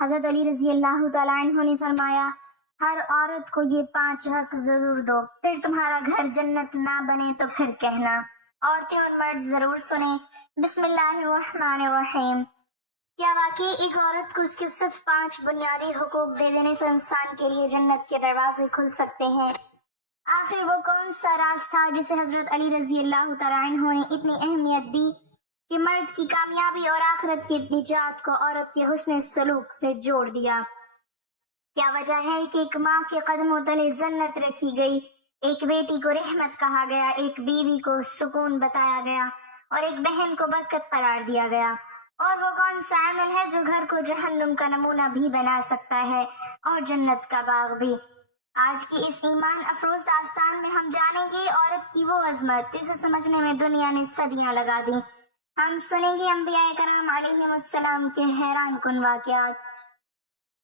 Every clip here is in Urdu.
حضرت علی رضی اللہ تعالیٰ عنہ نے فرمایا، ہر عورت کو یہ 5 حق ضرور دو، پھر تمہارا گھر جنت نہ بنے تو پھر کہنا۔ عورتیں اور مرد ضرور سنیں۔ بسم اللہ الرحمن الرحیم۔ کیا واقعی ایک عورت کو اس کے صرف 5 بنیادی حقوق دے دینے سے انسان کے لیے جنت کے دروازے کھل سکتے ہیں؟ آخر وہ کون سا راز تھا جسے حضرت علی رضی اللہ تعالیٰ عنہ نے اتنی اہمیت دی کہ مرد کی کامیابی اور آخرت کی نجات کو عورت کے حسن سلوک سے جوڑ دیا؟ کیا وجہ ہے کہ ایک ماں کے قدموں تلے جنت رکھی گئی، ایک بیٹی کو رحمت کہا گیا، ایک بیوی کو سکون بتایا گیا اور ایک بہن کو برکت قرار دیا گیا؟ اور وہ کون سا عمل ہے جو گھر کو جہنم کا نمونہ بھی بنا سکتا ہے اور جنت کا باغ بھی؟ آج کی اس ایمان افروز داستان میں ہم جانیں گے عورت کی وہ عظمت جسے سمجھنے میں دنیا نے صدیاں لگا دی۔ ہم سنیں گے انبیاء کرام علیہم السلام کے حیران کن واقعات،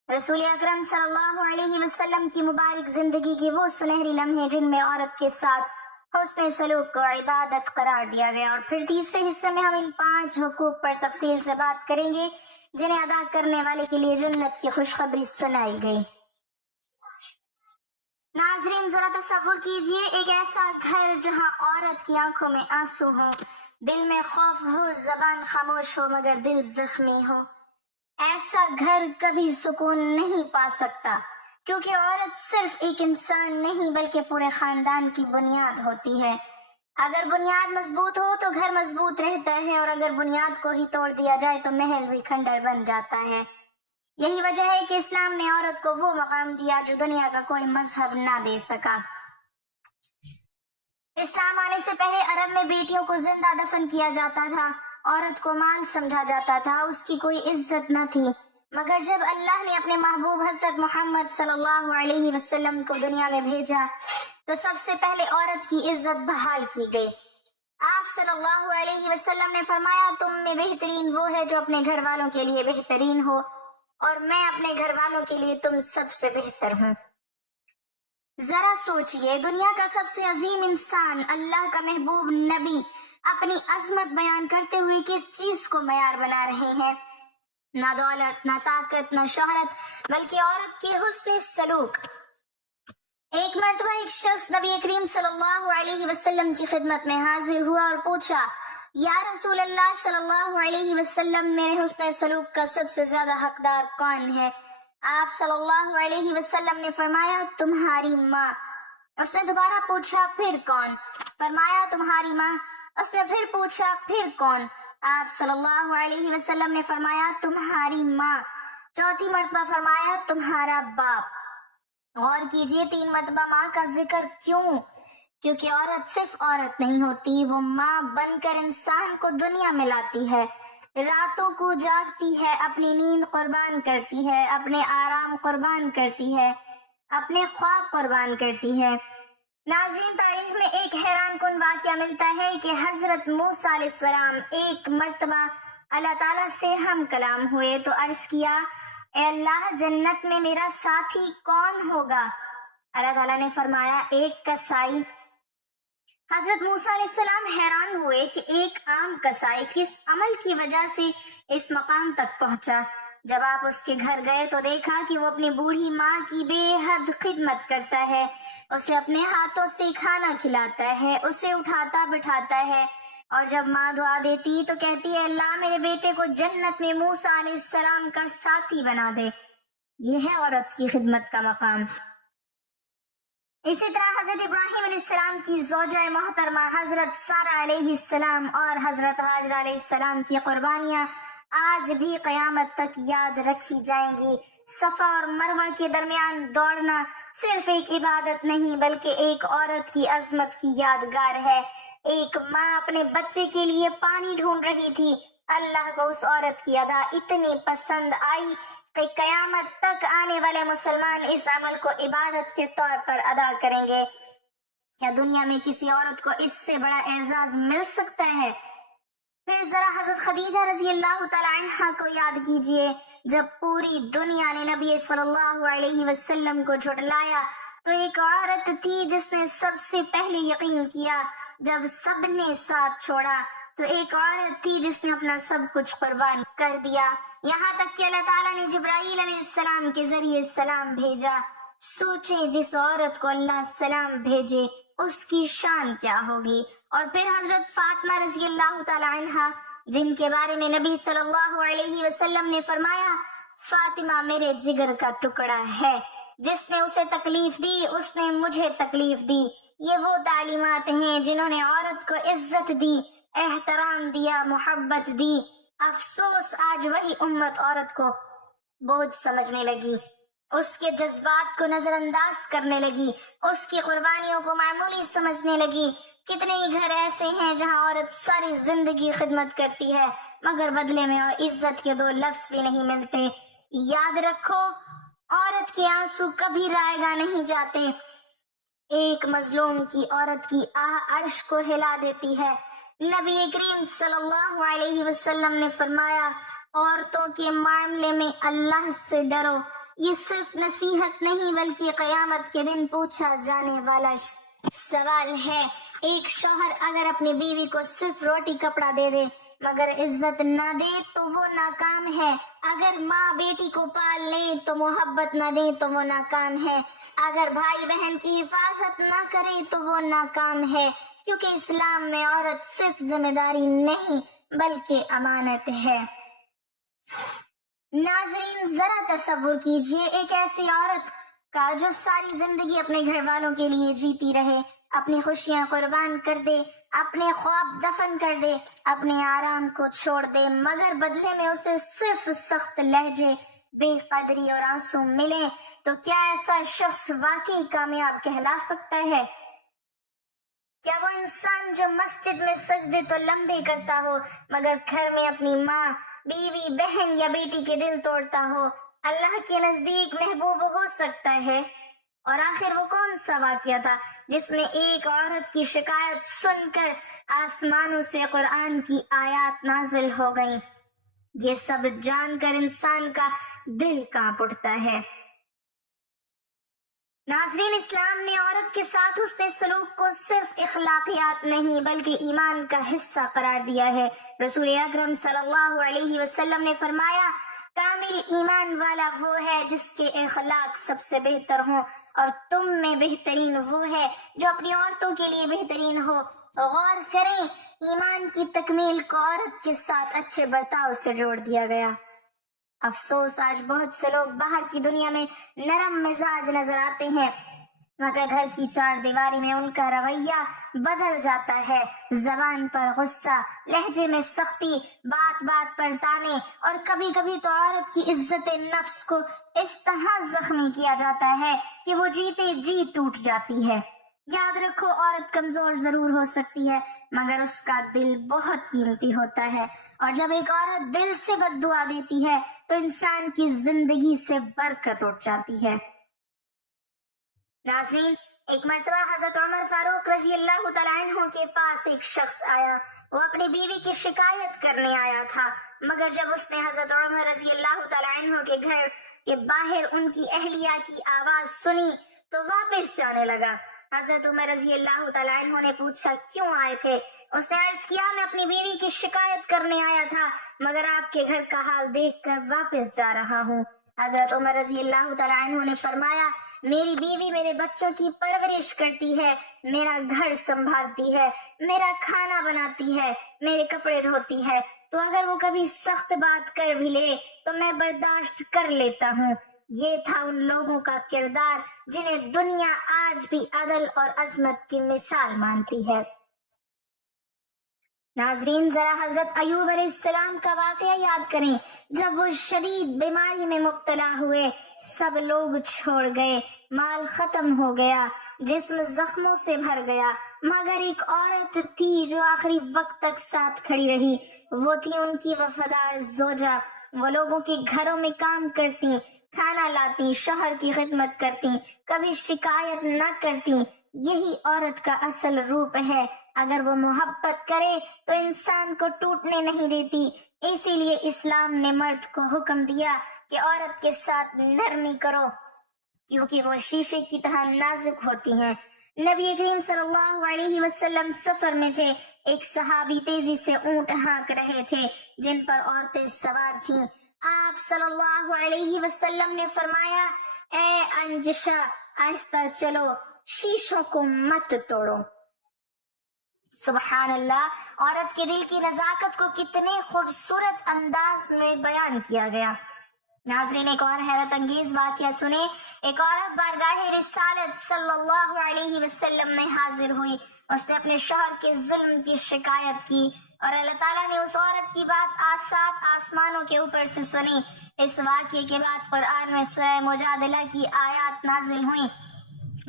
رسول اکرم صلی اللہ علیہ وسلم کی مبارک زندگی کی وہ سنہری لمحے جن میں عورت کے ساتھ حسن سلوک کو عبادت قرار دیا گیا، اور پھر تیسرے حصے میں ہم ان 5 حقوق پر تفصیل سے بات کریں گے جنہیں ادا کرنے والے کے لیے جنت کی خوشخبری سنائی گئی۔ ناظرین ذرا تصور کیجئے ایک ایسا گھر جہاں عورت کی آنکھوں میں آنسو ہو، دل میں خوف ہو، زبان خاموش ہو مگر دل زخمی ہو۔ ایسا گھر کبھی سکون نہیں پا سکتا، کیونکہ عورت صرف ایک انسان نہیں بلکہ پورے خاندان کی بنیاد ہوتی ہے۔ اگر بنیاد مضبوط ہو تو گھر مضبوط رہتا ہے، اور اگر بنیاد کو ہی توڑ دیا جائے تو محل بھی کھنڈر بن جاتا ہے۔ یہی وجہ ہے کہ اسلام نے عورت کو وہ مقام دیا جو دنیا کا کوئی مذہب نہ دے سکا۔ اسلام آنے سے پہلے عرب میں بیٹیوں کو زندہ دفن کیا جاتا تھا، عورت کو مال سمجھا جاتا تھا، اس کی کوئی عزت نہ تھی۔ مگر جب اللہ نے اپنے محبوب حضرت محمد صلی اللہ علیہ وسلم کو دنیا میں بھیجا تو سب سے پہلے عورت کی عزت بحال کی گئی۔ آپ صلی اللہ علیہ وسلم نے فرمایا، تم میں بہترین وہ ہے جو اپنے گھر والوں کے لیے بہترین ہو، اور میں اپنے گھر والوں کے لیے تم سب سے بہتر ہوں۔ ذرا سوچئے، دنیا کا سب سے عظیم انسان، اللہ کا محبوب نبی، اپنی عظمت بیان کرتے ہوئے کس چیز کو معیار بنا رہے ہیں؟ نہ دولت، نہ طاقت، نہ شہرت، بلکہ عورت کی حسن سلوک۔ ایک مرتبہ ایک شخص نبی کریم صلی اللہ علیہ وسلم کی خدمت میں حاضر ہوا اور پوچھا، یا رسول اللہ صلی اللہ علیہ وسلم، میرے حسن سلوک کا سب سے زیادہ حقدار کون ہے؟ آپ صلی اللہ علیہ وسلم نے فرمایا، تمہاری ماں۔ اس نے دوبارہ پوچھا، پھر کون؟ فرمایا، تمہاری ماں۔ اس نے پھر پوچھا، پھر کون؟ آپ صلی اللہ علیہ وسلم نے فرمایا، تمہاری ماں۔ چوتھی مرتبہ فرمایا، تمہارا باپ۔ غور کیجئے، 3 مرتبہ ماں کا ذکر کیوں؟ کیونکہ عورت صرف عورت نہیں ہوتی، وہ ماں بن کر انسان کو دنیا میں لاتی ہے، راتوں کو جاگتی ہے، اپنی نیند قربان کرتی ہے، اپنے آرام قربان کرتی ہے، اپنے خواب قربان کرتی ہے۔ ناظرین، تاریخ میں ایک حیران کن واقعہ ملتا ہے کہ حضرت موسیٰ علیہ السلام ایک مرتبہ اللہ تعالیٰ سے ہم کلام ہوئے تو عرض کیا، اے اللہ، جنت میں میرا ساتھی کون ہوگا؟ اللہ تعالیٰ نے فرمایا، ایک کسائی۔ حضرت موسیٰ علیہ السلام حیران ہوئے کہ ایک عام کسائی کس عمل کی وجہ سے اس مقام تک پہنچا۔ جب آپ اس کے گھر گئے تو دیکھا کہ وہ اپنی بوڑھی ماں کی بے حد خدمت کرتا ہے، اسے اپنے ہاتھوں سے کھانا کھلاتا ہے، اسے اٹھاتا بٹھاتا ہے، اور جب ماں دعا دیتی تو کہتی ہے، اللہ میرے بیٹے کو جنت میں موسیٰ علیہ السلام کا ساتھی بنا دے۔ یہ ہے عورت کی خدمت کا مقام۔ اسی طرح حضرت ابراہیم علیہ السلام کی زوجہ محترمہ حضرت سارہ علیہ السلام اور حضرت حاجرہ علیہ السلام کی قربانیاں آج بھی قیامت تک یاد رکھی جائیں گی۔ صفا اور مروہ کے درمیان دوڑنا صرف ایک عبادت نہیں بلکہ ایک عورت کی عظمت کی یادگار ہے۔ ایک ماں اپنے بچے کے لیے پانی ڈھونڈ رہی تھی، اللہ کو اس عورت کی ادا اتنی پسند آئی کہ قیامت تک آنے والے مسلمان اس عمل کو عبادت کے طور پر ادا کریں گے۔ کیا دنیا میں کسی عورت کو اس سے بڑا اعزاز مل سکتا ہے؟ پھر ذرا حضرت خدیجہ رضی اللہ تعالی عنہا کو یاد کیجئے، جب پوری دنیا نے نبی صلی اللہ علیہ وسلم کو جھٹلایا تو ایک عورت تھی جس نے سب سے پہلے یقین کیا۔ جب سب نے ساتھ چھوڑا تو ایک عورت تھی جس نے اپنا سب کچھ قربان کر دیا، یہاں تک کہ اللہ تعالیٰ نے جبرائیل علیہ السلام کے ذریعے سلام بھیجا۔ سوچیں جس عورت کو اللہ سلام بھیجے اس کی شان کیا ہوگی۔ اور پھر حضرت فاطمہ رضی اللہ تعالی عنہا، جن کے بارے میں نبی صلی اللہ علیہ وسلم نے فرمایا فاطمہ میرے جگر کا ٹکڑا ہے، جس نے اسے تکلیف دی اس نے مجھے تکلیف دی۔ یہ وہ تعلیمات ہیں جنہوں نے عورت کو عزت دی، احترام دیا، محبت دی۔ افسوس آج وہی امت عورت کو بوجھ سمجھنے لگی، اس کے جذبات کو نظر انداز کرنے لگی، اس کی قربانیوں کو معمولی سمجھنے لگی۔ کتنے ہی گھر ایسے ہیں جہاں عورت ساری زندگی خدمت کرتی ہے مگر بدلے میں عزت کے دو لفظ بھی نہیں ملتے۔ یاد رکھو عورت کے آنسو کبھی رائے گاہ نہیں جاتے۔ ایک مظلوم کی عورت کی آہ عرش کو ہلا دیتی ہے۔ نبی کریم صلی اللہ علیہ وسلم نے فرمایا عورتوں کے معاملے میں اللہ سے ڈرو، یہ صرف نصیحت نہیں بلکہ قیامت کے دن پوچھا جانے والا سوال ہے۔ ایک شوہر اگر اپنی بیوی کو صرف روٹی کپڑا دے دے مگر عزت نہ دے تو وہ ناکام ہے۔ اگر ماں بیٹی کو پال لے تو محبت نہ دے تو وہ ناکام ہے۔ اگر بھائی بہن کی حفاظت نہ کرے تو وہ ناکام ہے، کیونکہ اسلام میں عورت صرف ذمہ داری نہیں بلکہ امانت ہے۔ ناظرین ذرا تصور کیجئے ایک ایسی عورت کا جو ساری زندگی اپنے گھر والوں کے لیے جیتی رہے، اپنی خوشیاں قربان کر دے، اپنے خواب دفن کر دے، اپنے آرام کو چھوڑ دے، مگر بدلے میں اسے صرف سخت لہجے، بے قدری اور آنسو ملے، تو کیا ایسا شخص واقعی کامیاب کہلا سکتا ہے؟ کیا وہ انسان جو مسجد میں سجدے تو لمبے کرتا ہو مگر گھر میں اپنی ماں، بیوی، بہن یا بیٹی کے دل توڑتا ہو، اللہ کے نزدیک محبوب ہو سکتا ہے؟ اور آخر وہ کون سا واقعہ تھا جس میں ایک عورت کی شکایت سن کر آسمانوں سے قرآن کی آیات نازل ہو گئیں؟ یہ سب جان کر انسان کا دل کانپ اٹھتا ہے۔ ناظرین اسلام نے عورت کے ساتھ حسن سلوک کو صرف اخلاقیات نہیں بلکہ ایمان کا حصہ قرار دیا ہے۔ رسول اکرم صلی اللہ علیہ وسلم نے فرمایا کامل ایمان والا وہ ہے جس کے اخلاق سب سے بہتر ہوں، اور تم میں بہترین وہ ہے جو اپنی عورتوں کے لیے بہترین ہو۔ غور کریں ایمان کی تکمیل کو عورت کے ساتھ اچھے برتاؤ سے جوڑ دیا گیا۔ افسوس آج بہت سے لوگ باہر کی دنیا میں نرم مزاج نظر آتے ہیں مگر گھر کی چار دیواری میں ان کا رویہ بدل جاتا ہے۔ زبان پر غصہ، لہجے میں سختی، بات بات پر تانے، اور کبھی کبھی تو عورت کی عزت نفس کو اس طرح زخمی کیا جاتا ہے کہ وہ جیتے جی ٹوٹ جاتی ہے۔ یاد رکھو عورت کمزور ضرور ہو سکتی ہے مگر اس کا دل بہت قیمتی ہوتا ہے، اور جب ایک عورت دل سے بد دعا دیتی ہے تو انسان کی زندگی سے برکت اٹھ جاتی ہے۔ ناظرین ایک مرتبہ حضرت عمر فاروق رضی اللہ تعالیٰ عنہ کے پاس ایک شخص آیا، وہ اپنی بیوی کی شکایت کرنے آیا تھا، مگر جب اس نے حضرت عمر رضی اللہ تعالیٰ عنہ کے گھر کے باہر ان کی اہلیہ کی آواز سنی تو واپس جانے لگا۔ حضرت عمر رضی اللہ تعالیٰ عنہ نے پوچھا کیوں آئے تھے؟ اس نے عرض کیا میں اپنی بیوی کی شکایت کرنے آیا تھا مگر آپ کے گھر کا حال دیکھ کر واپس جا رہا ہوں۔ حضرت عمر رضی اللہ تعالیٰ عنہ نے فرمایا میری بیوی میرے بچوں کی پرورش کرتی ہے، میرا گھر سنبھالتی ہے، میرا کھانا بناتی ہے، میرے کپڑے دھوتی ہے، تو اگر وہ کبھی سخت بات کر بھی لے تو میں برداشت کر لیتا ہوں۔ یہ تھا ان لوگوں کا کردار جنہیں دنیا آج بھی عدل اور عظمت کی مثال مانتی ہے۔ ناظرین ذرا حضرت ایوب علیہ السلام کا واقعہ یاد کریں، جب وہ شدید بیماری میں مبتلا ہوئے، سب لوگ چھوڑ گئے، مال ختم ہو گیا، جسم زخموں سے بھر گیا، مگر ایک عورت تھی جو آخری وقت تک ساتھ کھڑی رہی، وہ تھی ان کی وفادار زوجہ۔ وہ لوگوں کے گھروں میں کام کرتی، کھانا لاتی، شوہر کی خدمت کرتی، کبھی شکایت نہ کرتی۔ یہی عورت کا اصل روپ ہے، اگر وہ محبت کرے تو انسان کو ٹوٹنے نہیں دیتی۔ اسی لیے اسلام نے مرد کو حکم دیا کہ عورت کے ساتھ نرمی کرو کیونکہ وہ شیشے کی طرح نازک ہوتی ہیں۔ نبی کریم صلی اللہ علیہ وسلم سفر میں تھے، ایک صحابی تیزی سے اونٹ ہانک رہے تھے جن پر عورتیں سوار تھیں۔ آپ صلی اللہ علیہ وسلم نے فرمایا، اے انجشا، آہستہ چلو، شیشوں کو مت توڑو۔ سبحان اللہ، عورت کے دل کی نزاکت کو کتنے خوبصورت انداز میں بیان کیا گیا۔ ناظرین، ایک اور حیرت انگیز واقعہ سنیں۔ ایک عورت بارگاہ رسالت صلی اللہ علیہ وسلم میں حاضر ہوئی۔ اس نے اپنے شوہر کے ظلم کی شکایت کی اور اللہ تعالیٰ نے اس عورت کی بات سات آسمانوں کے اوپر سے سنی۔ اس واقعے کے بعد قرآن میں سورہ مجادلہ کی آیات نازل ہوئیں۔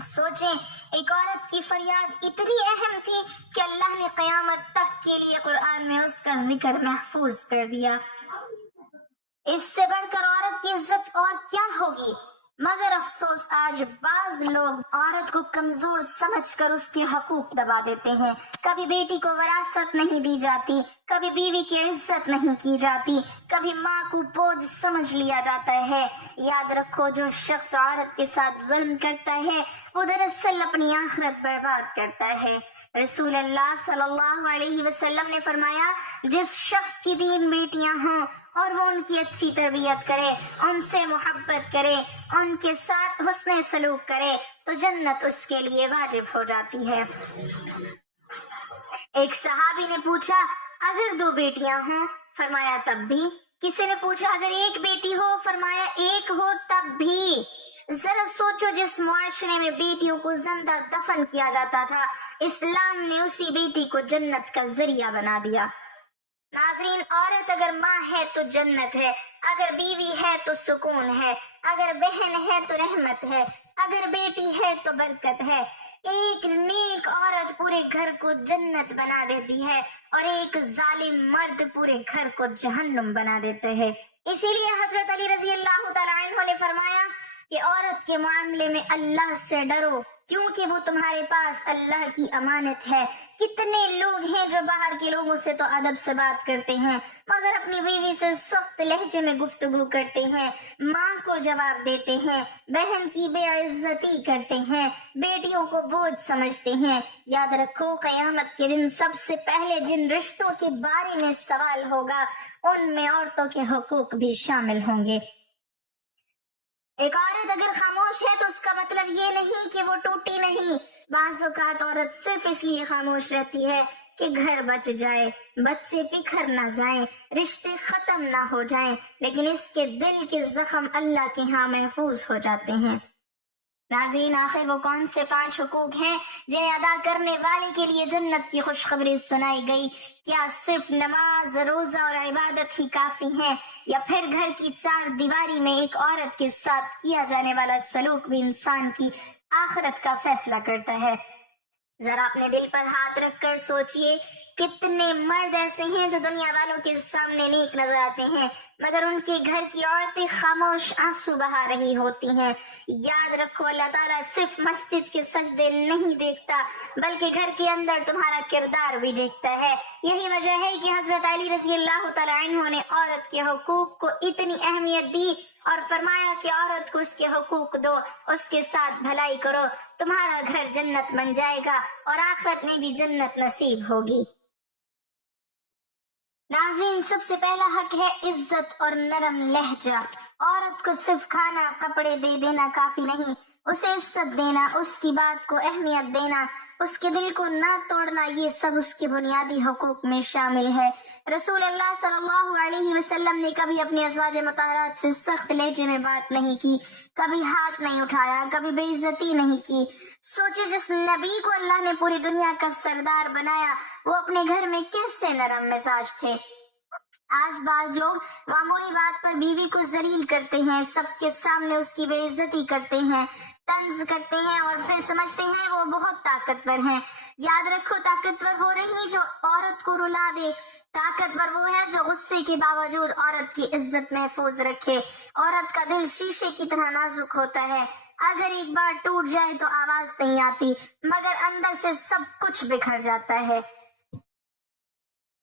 سوچیں، ایک عورت کی فریاد اتنی اہم تھی کہ اللہ نے قیامت تک کے لیے قرآن میں اس کا ذکر محفوظ کر دیا۔ اس سے بڑھ کر عورت کی عزت اور کیا ہوگی؟ مگر افسوس، آج بعض لوگ عورت کو کمزور سمجھ کر اس کے حقوق دبا دیتے ہیں۔ کبھی بیٹی کو وراثت نہیں دی جاتی، کبھی بیوی کی عزت نہیں کی جاتی، کبھی ماں کو بوجھ سمجھ لیا جاتا ہے۔ یاد رکھو، جو شخص عورت کے ساتھ ظلم کرتا ہے وہ دراصل اپنی آخرت برباد کرتا ہے۔ رسول اللہ صلی اللہ علیہ وسلم نے فرمایا، جس شخص کی 3 بیٹیاں ہوں اور وہ ان کی اچھی تربیت کرے، ان سے محبت کرے، ان کے ساتھ حسن سلوک کرے تو جنت اس کے لیے واجب ہو جاتی ہے۔ ایک صحابی نے پوچھا، اگر 2 بیٹیاں ہوں؟ فرمایا تب بھی۔ کسی نے پوچھا، اگر 1 بیٹی ہو؟ فرمایا 1 ہو تب بھی۔ ذرا سوچو، جس معاشرے میں بیٹیوں کو زندہ دفن کیا جاتا تھا، اسلام نے اسی بیٹی کو جنت کا ذریعہ بنا دیا۔ ناظرین، عورت اگر ماں ہے تو جنت ہے، اگر بیوی ہے تو سکون ہے، اگر بہن ہے تو رحمت ہے، اگر بیٹی ہے تو برکت ہے۔ ایک نیک عورت پورے گھر کو جنت بنا دیتی ہے اور ایک ظالم مرد پورے گھر کو جہنم بنا دیتے ہیں۔ اسی لیے حضرت علی رضی اللہ تعالیٰ عنہ نے فرمایا کہ عورت کے معاملے میں اللہ سے ڈرو، کیونکہ وہ تمہارے پاس اللہ کی امانت ہے۔ کتنے لوگ ہیں جو باہر کے لوگوں سے تو ادب سے بات کرتے ہیں مگر اپنی بیوی سے سخت لہجے میں گفتگو کرتے ہیں، ماں کو جواب دیتے ہیں، بہن کی بے عزتی کرتے ہیں، بیٹیوں کو بوجھ سمجھتے ہیں۔ یاد رکھو، قیامت کے دن سب سے پہلے جن رشتوں کے بارے میں سوال ہوگا ان میں عورتوں کے حقوق بھی شامل ہوں گے۔ ایک عورت اگر خاموش ہے تو اس کا مطلب یہ نہیں کہ وہ ٹوٹی نہیں۔ بعض اوقات عورت صرف اس لیے خاموش رہتی ہے کہ گھر بچ جائے، بچے بکھر نہ جائیں، رشتے ختم نہ ہو جائیں، لیکن اس کے دل کے زخم اللہ کے ہاں محفوظ ہو جاتے ہیں۔ ناظرین، آخر وہ کون سے 5 حقوق ہیں جنہیں ادا کرنے والے کے لیے جنت کی خوشخبری سنائی گئی؟ کیا صرف نماز، روزہ اور عبادت ہی کافی ہیں، یا پھر گھر کی 4 دیواری میں ایک عورت کے ساتھ کیا جانے والا سلوک بھی انسان کی آخرت کا فیصلہ کرتا ہے؟ ذرا اپنے دل پر ہاتھ رکھ کر سوچئے، کتنے مرد ایسے ہیں جو دنیا والوں کے سامنے نیک نظر آتے ہیں مگر ان کے گھر کی عورتیں خاموش آنسو بہا رہی ہوتی ہیں۔ یاد رکھو، اللہ تعالیٰ صرف مسجد کے سجدے نہیں دیکھتا بلکہ گھر کے اندر تمہارا کردار بھی دیکھتا ہے۔ یہی وجہ ہے کہ حضرت علی رضی اللہ تعالیٰ عنہ نے عورت کے حقوق کو اتنی اہمیت دی اور فرمایا کہ عورت کو اس کے حقوق دو، اس کے ساتھ بھلائی کرو، تمہارا گھر جنت بن جائے گا اور آخرت میں بھی جنت نصیب ہوگی۔ ناظرین، سب سے پہلا حق ہے عزت اور نرم لہجہ۔ عورت کو صرف کھانا کپڑے دے دینا کافی نہیں، اسے عزت دینا، اس کی بات کو اہمیت دینا، اس کے دل کو نہ توڑنا، یہ سب اس کے بنیادی حقوق میں شامل ہے۔ رسول اللہ صلی اللہ علیہ وسلم نے کبھی اپنی ازواج مطہرات سے سخت لہجے میں بات نہیں کی، کبھی ہاتھ نہیں اٹھایا، کبھی بے عزتی نہیں کی۔ سوچے، جس نبی کو اللہ نے پوری دنیا کا سردار بنایا وہ اپنے گھر میں کیسے نرم مزاج تھے۔ آج بعض لوگ معمولی بات پر بیوی کو ذلیل کرتے ہیں، سب کے سامنے اس کی بے عزتی کرتے ہیں، طنز کرتے ہیں اور پھر سمجھتے ہیں وہ بہت طاقتور ہیں۔ یاد رکھو، طاقتور وہ نہیں جو عورت کو رلا دے، طاقتور وہ ہے جو غصے کے باوجود عورت کی عزت محفوظ رکھے۔ عورت کا دل شیشے کی طرح نازک ہوتا ہے، اگر ایک بار ٹوٹ جائے تو آواز نہیں آتی مگر اندر سے سب کچھ بکھر جاتا ہے۔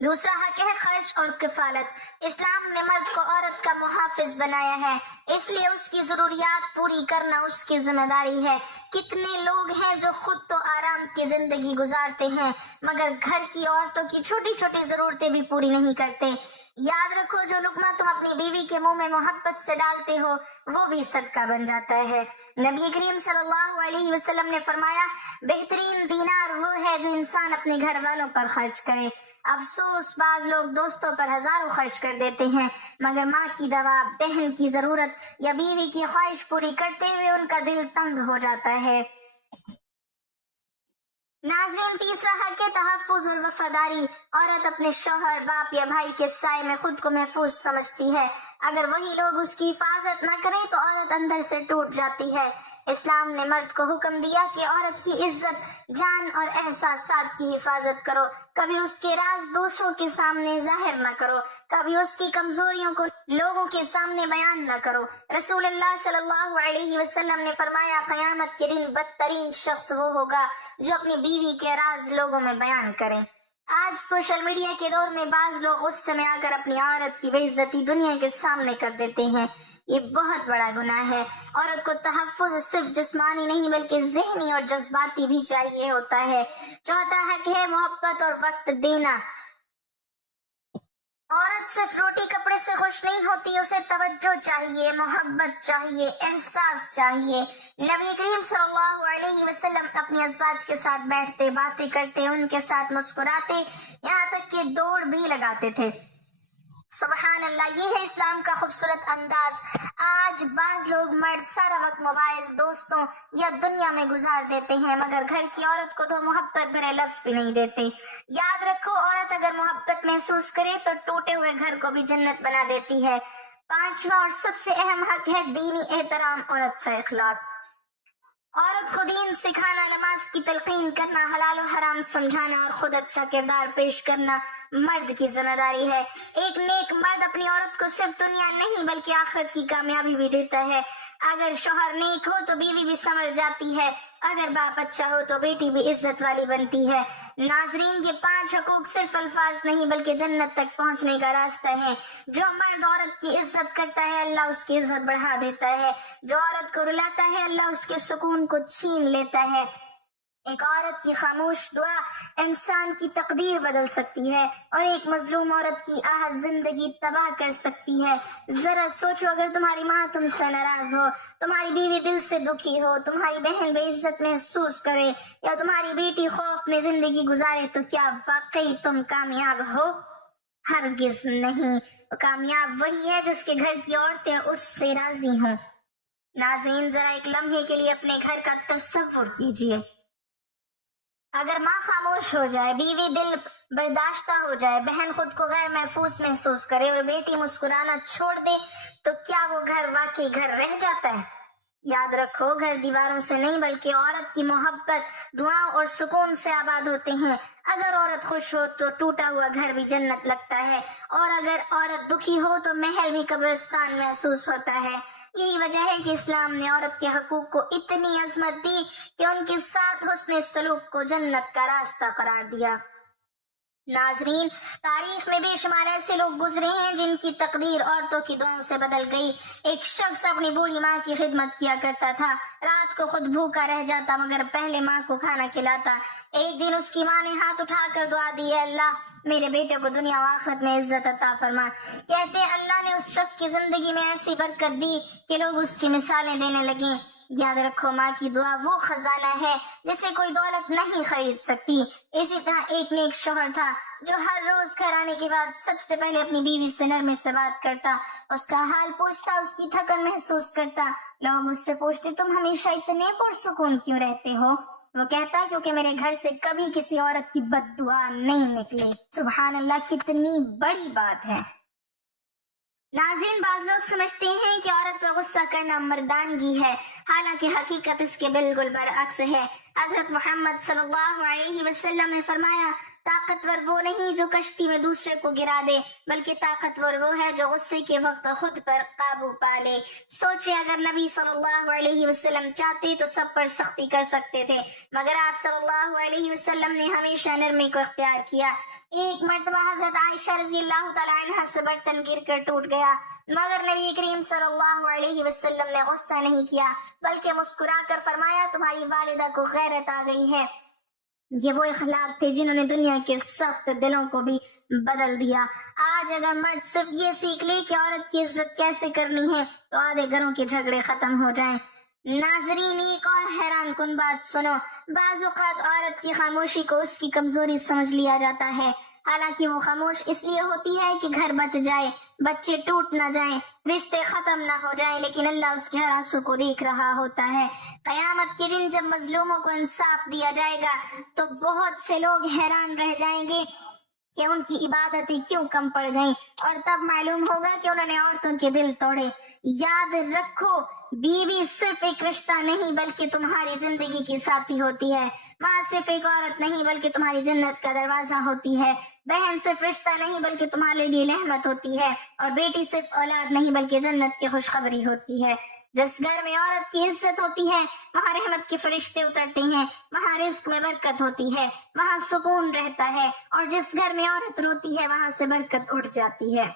دوسرا حق ہے خرچ اور کفالت۔ اسلام نے مرد کو عورت کا محافظ بنایا ہے، اس لیے اس کی ضروریات پوری کرنا اس کی ذمہ داری ہے۔ کتنے لوگ ہیں جو خود تو آرام کی زندگی گزارتے ہیں مگر گھر کی عورتوں کی چھوٹی چھوٹی ضرورتیں بھی پوری نہیں کرتے۔ یاد رکھو جو لقمہ تم اپنی بیوی کے منہ میں محبت سے ڈالتے ہو وہ بھی صدقہ بن جاتا ہے۔ نبی کریم صلی اللہ علیہ وسلم نے فرمایا بہترین دینار وہ ہے جو انسان اپنے گھر والوں پر خرچ کرے۔ افسوس بعض لوگ دوستوں پر ہزاروں خرچ کر دیتے ہیں مگر ماں کی دوا، بہن کی ضرورت یا بیوی کی خواہش پوری کرتے ہوئے ان کا دل تنگ ہو جاتا ہے۔ ناظرین، تیسرا حق ہے تحفظ اور وفاداری۔ عورت اپنے شوہر، باپ یا بھائی کے سائے میں خود کو محفوظ سمجھتی ہے، اگر وہی لوگ اس کی حفاظت نہ کریں تو عورت اندر سے ٹوٹ جاتی ہے۔ اسلام نے مرد کو حکم دیا کہ عورت کی عزت، جان اور احساسات کی حفاظت کرو، کبھی اس کے راز دوسروں کے سامنے ظاہر نہ کرو، کبھی اس کی کمزوریوں کو لوگوں کے سامنے بیان نہ کرو۔ رسول اللہ صلی اللہ علیہ وسلم نے فرمایا قیامت کے دن بدترین شخص وہ ہوگا جو اپنی بیوی کے راز لوگوں میں بیان کرے۔ آج سوشل میڈیا کے دور میں بعض لوگ غصے میں آ کر اپنی عورت کی بے عزتی دنیا کے سامنے کر دیتے ہیں، یہ بہت بڑا گناہ ہے۔ عورت کو تحفظ صرف جسمانی نہیں بلکہ ذہنی اور جذباتی بھی چاہیے ہوتا ہے۔ چوتھا حق ہے محبت اور وقت دینا۔ عورت صرف روٹی کپڑے سے خوش نہیں ہوتی، اسے توجہ چاہیے، محبت چاہیے، احساس چاہیے۔ نبی کریم صلی اللہ علیہ وسلم اپنی ازواج کے ساتھ بیٹھتے، باتیں کرتے، ان کے ساتھ مسکراتے، یہاں تک کہ دوڑ بھی لگاتے تھے۔ سبحان اللہ، یہ ہے اسلام کا خوبصورت انداز۔ آج بعض لوگ مرد سارا وقت موبائل، دوستوں یا دنیا میں گزار دیتے ہیں مگر گھر کی عورت کو تو محبت بھرے لفظ بھی نہیں دیتے۔ یاد رکھو عورت اگر محبت محسوس کرے تو ٹوٹے ہوئے گھر کو بھی جنت بنا دیتی ہے۔ پانچواں اور سب سے اہم حق ہے دینی احترام، عورت سے اخلاق۔ عورت کو دین سکھانا، نماز کی تلقین کرنا، حلال و حرام سمجھانا اور خود اچھا کردار پیش کرنا مرد کی ذمہ داری ہے۔ ایک نیک مرد اپنی عورت کو صرف دنیا نہیں بلکہ آخرت کی کامیابی بھی دیتا ہے۔ اگر شوہر نیک ہو تو بیوی بھی سنور جاتی ہے، اگر باپ اچھا ہو تو بیٹی بھی عزت والی بنتی ہے۔ ناظرین، یہ 5 حقوق صرف الفاظ نہیں بلکہ جنت تک پہنچنے کا راستہ ہے۔ جو مرد عورت کی عزت کرتا ہے اللہ اس کی عزت بڑھا دیتا ہے، جو عورت کو رلاتا ہے اللہ اس کے سکون کو چھین لیتا ہے۔ ایک عورت کی خاموش دعا انسان کی تقدیر بدل سکتی ہے اور ایک مظلوم عورت کی آہ زندگی تباہ کر سکتی ہے۔ ذرا سوچو اگر تمہاری ماں تم سے ناراض ہو، تمہاری بیوی دل سے دکھی ہو، تمہاری بہن بے عزت محسوس کرے یا تمہاری بیٹی خوف میں زندگی گزارے تو کیا واقعی تم کامیاب ہو؟ ہرگز نہیں۔ کامیاب وہی ہے جس کے گھر کی عورتیں اس سے راضی ہوں۔ ناظرین، ذرا ایک لمحے کے لیے اپنے گھر کا تصور کیجیے۔ اگر ماں خاموش ہو جائے، بیوی دل برداشتہ ہو جائے، بہن خود کو غیر محفوظ محسوس کرے اور بیٹی مسکرانا چھوڑ دے تو کیا وہ گھر واقعی گھر رہ جاتا ہے؟ یاد رکھو گھر دیواروں سے نہیں بلکہ عورت کی محبت، دعاؤں اور سکون سے آباد ہوتے ہیں۔ اگر عورت خوش ہو تو ٹوٹا ہوا گھر بھی جنت لگتا ہے اور اگر عورت دکھی ہو تو محل بھی قبرستان محسوس ہوتا ہے۔ یہی وجہ ہے کہ اسلام نے عورت کے حقوق کو اتنی عظمت دی کہ ان کے ساتھ حسن سلوک کو جنت کا راستہ قرار دیا۔ ناظرین، تاریخ میں بے شمار ایسے لوگ گزرے ہیں جن کی تقدیر عورتوں کی دعاؤں سے بدل گئی۔ ایک شخص اپنی بوڑھی ماں کی خدمت کیا کرتا تھا، رات کو خود بھوکا رہ جاتا مگر پہلے ماں کو کھانا کھلاتا۔ ایک دن اس کی ماں نے ہاتھ اٹھا کر دعا دی، اللہ میرے بیٹے کو دنیا و آخرت میں عزت عطا فرما۔ کہتے ہیں اللہ نے اس شخص کی زندگی میں ایسی برکت دی کہ لوگ اس کی مثالیں دینے لگیں۔ یاد رکھو ماں کی دعا وہ خزانہ ہے جسے کوئی دولت نہیں خرید سکتی۔ اسی طرح ایک نیک شوہر تھا جو ہر روز گھر آنے کے بعد سب سے پہلے اپنی بیوی سے نرمی سے بات کرتا، اس کا حال پوچھتا، اس کی تھکن محسوس کرتا۔ لوگ اس سے پوچھتے تم ہمیشہ اتنے پرسکون کیوں رہتے ہو؟ وہ کہتا کیونکہ میرے گھر سے کبھی کسی عورت کی بد دعا نہیں نکلی۔ سبحان اللہ، کتنی بڑی بات ہے۔ ناظرین، بعض لوگ سمجھتے ہیں کہ عورت پہ غصہ کرنا مردانگی ہے، حالانکہ حقیقت اس کے بالکل برعکس ہے۔ حضرت محمد صلی اللہ علیہ وسلم نے فرمایا طاقتور وہ نہیں جو کشتی میں دوسرے کو گرا دے، بلکہ طاقتور وہ ہے جو غصے کے وقت خود پر قابو پا لے۔ سوچے اگر نبی صلی اللہ علیہ وسلم چاہتے تو سب پر سختی کر سکتے تھے، مگر آپ صلی اللہ علیہ وسلم نے ہمیشہ نرمی کو اختیار کیا۔ ایک مرتبہ حضرت عائشہ رضی اللہ تعالی عنہ سے برتن گر کر ٹوٹ گیا، مگر نبی کریم صلی اللہ علیہ وسلم نے غصہ نہیں کیا، بلکہ مسکرا کر فرمایا تمہاری والدہ کو غیرت آ گئی ہے۔ یہ وہ اخلاق تھے جنہوں نے دنیا کے سخت دلوں کو بھی بدل دیا۔ آج اگر مرد صرف یہ سیکھ لے کہ عورت کی عزت کیسے کرنی ہے تو آدھے گھروں کے جھگڑے ختم ہو جائیں۔ ناظرین، ایک اور حیران کن بات سنو۔ بعض اوقات عورت کی خاموشی کو اس کی کمزوری سمجھ لیا جاتا ہے، حالانکہ وہ خاموش اس لیے ہوتی ہے کہ گھر بچ جائے، بچے ٹوٹ نہ جائیں، رشتے ختم نہ ہو جائیں، لیکن اللہ اس کے ہر آنسو کو دیکھ رہا ہوتا ہے۔ قیامت کے دن جب مظلوموں کو انصاف دیا جائے گا تو بہت سے لوگ حیران رہ جائیں گے کہ ان کی عبادتیں کیوں کم پڑ گئیں، اور تب معلوم ہوگا کہ انہوں نے عورتوں کے دل توڑے۔ یاد رکھو، بیوی صرف ایک رشتہ نہیں بلکہ تمہاری زندگی کی ساتھی ہوتی ہے۔ ماں صرف ایک عورت نہیں بلکہ تمہاری جنت کا دروازہ ہوتی ہے۔ بہن صرف رشتہ نہیں بلکہ تمہارے لیے رحمت ہوتی ہے، اور بیٹی صرف اولاد نہیں بلکہ جنت کی خوشخبری ہوتی ہے۔ جس گھر میں عورت کی عزت ہوتی ہے وہاں رحمت کے فرشتے اترتے ہیں، وہاں رزق میں برکت ہوتی ہے، وہاں سکون رہتا ہے، اور جس گھر میں عورت روتی ہے وہاں سے برکت اٹھ جاتی ہے۔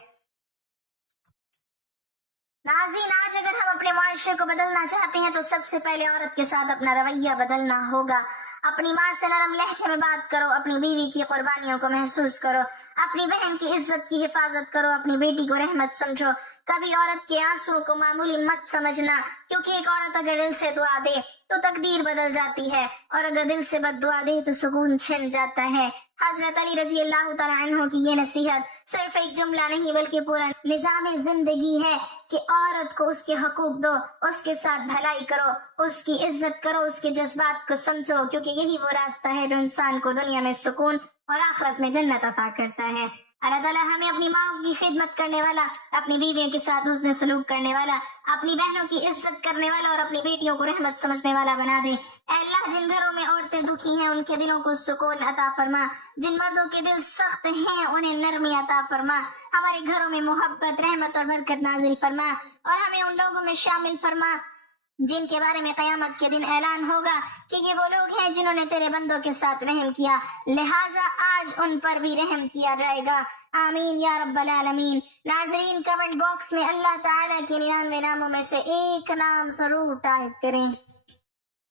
ناظرین، آج اگر ہم اپنے معاشرے کو بدلنا چاہتے ہیں تو سب سے پہلے عورت کے ساتھ اپنا رویہ بدلنا ہوگا۔ اپنی ماں سے نرم لہجے میں بات کرو، اپنی بیوی کی قربانیوں کو محسوس کرو، اپنی بہن کی عزت کی حفاظت کرو، اپنی بیٹی کو رحمت سمجھو۔ کبھی عورت کے آنسو کو معمولی مت سمجھنا، کیونکہ ایک عورت اگر دل سے دعا دے تو تقدیر بدل جاتی ہے، اور اگر دل سے بد دعا دے تو سکون چھن جاتا ہے۔ حضرت علی رضی اللہ تعالیٰ عنہ کی یہ نصیحت صرف ایک جملہ نہیں بلکہ پورا نظام زندگی ہے کہ عورت کو اس کے حقوق دو، اس کے ساتھ بھلائی کرو، اس کی عزت کرو، اس کے جذبات کو سمجھو، کیونکہ یہی وہ راستہ ہے جو انسان کو دنیا میں سکون اور آخرت میں جنت عطا کرتا ہے۔ اللہ تعالیٰ ہمیں اپنی ماں کی خدمت کرنے والا، اپنی بیویوں کے ساتھ حسن سلوک کرنے والا، اپنی بہنوں کی عزت کرنے والا اور اپنی بیٹیوں کو رحمت سمجھنے والا بنا دے۔ اے اللہ، جن گھروں میں عورتیں دکھی ہیں ان کے دلوں کو سکون عطا فرما، جن مردوں کے دل سخت ہیں انہیں نرمی عطا فرما، ہمارے گھروں میں محبت، رحمت اور برکت نازل فرما، اور ہمیں ان لوگوں میں شامل فرما جن کے بارے میں قیامت کے دن اعلان ہوگا کہ یہ وہ لوگ ہیں جنہوں نے تیرے بندوں کے ساتھ رحم کیا، لہٰذا آج ان پر بھی رحم کیا جائے گا۔ آمین یا رب العالمین۔ ناظرین، کمنٹ باکس میں اللہ تعالیٰ کے 99 ناموں میں سے ایک نام ضرور ٹائپ کریں۔